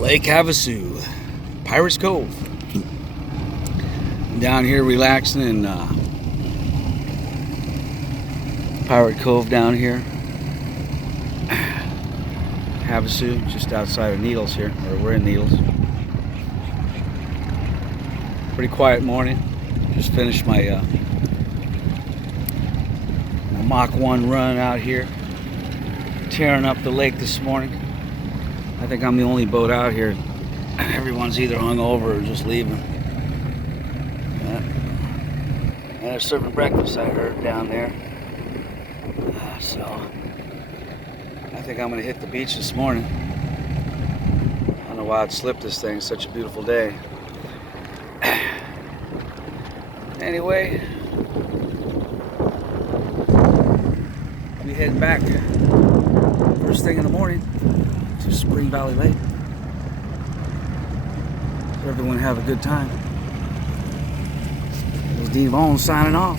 Lake Havasu, Pirates Cove. I'm down here relaxing in Pirate Cove down here. Havasu, just outside of Needles here, or we're in Needles. Pretty quiet morning. Just finished my Mach 1 run out here, tearing up the lake this morning. I think I'm the only boat out here. Everyone's either hungover or just leaving. And they're serving breakfast, I heard, down there. So I think I'm gonna hit the beach this morning. I don't know why I'd slip this thing. It's such a beautiful day. Anyway, I'll be heading back first thing in the morning to Spring Valley Lake. Everyone have a good time. This is Dean Vaughn signing off.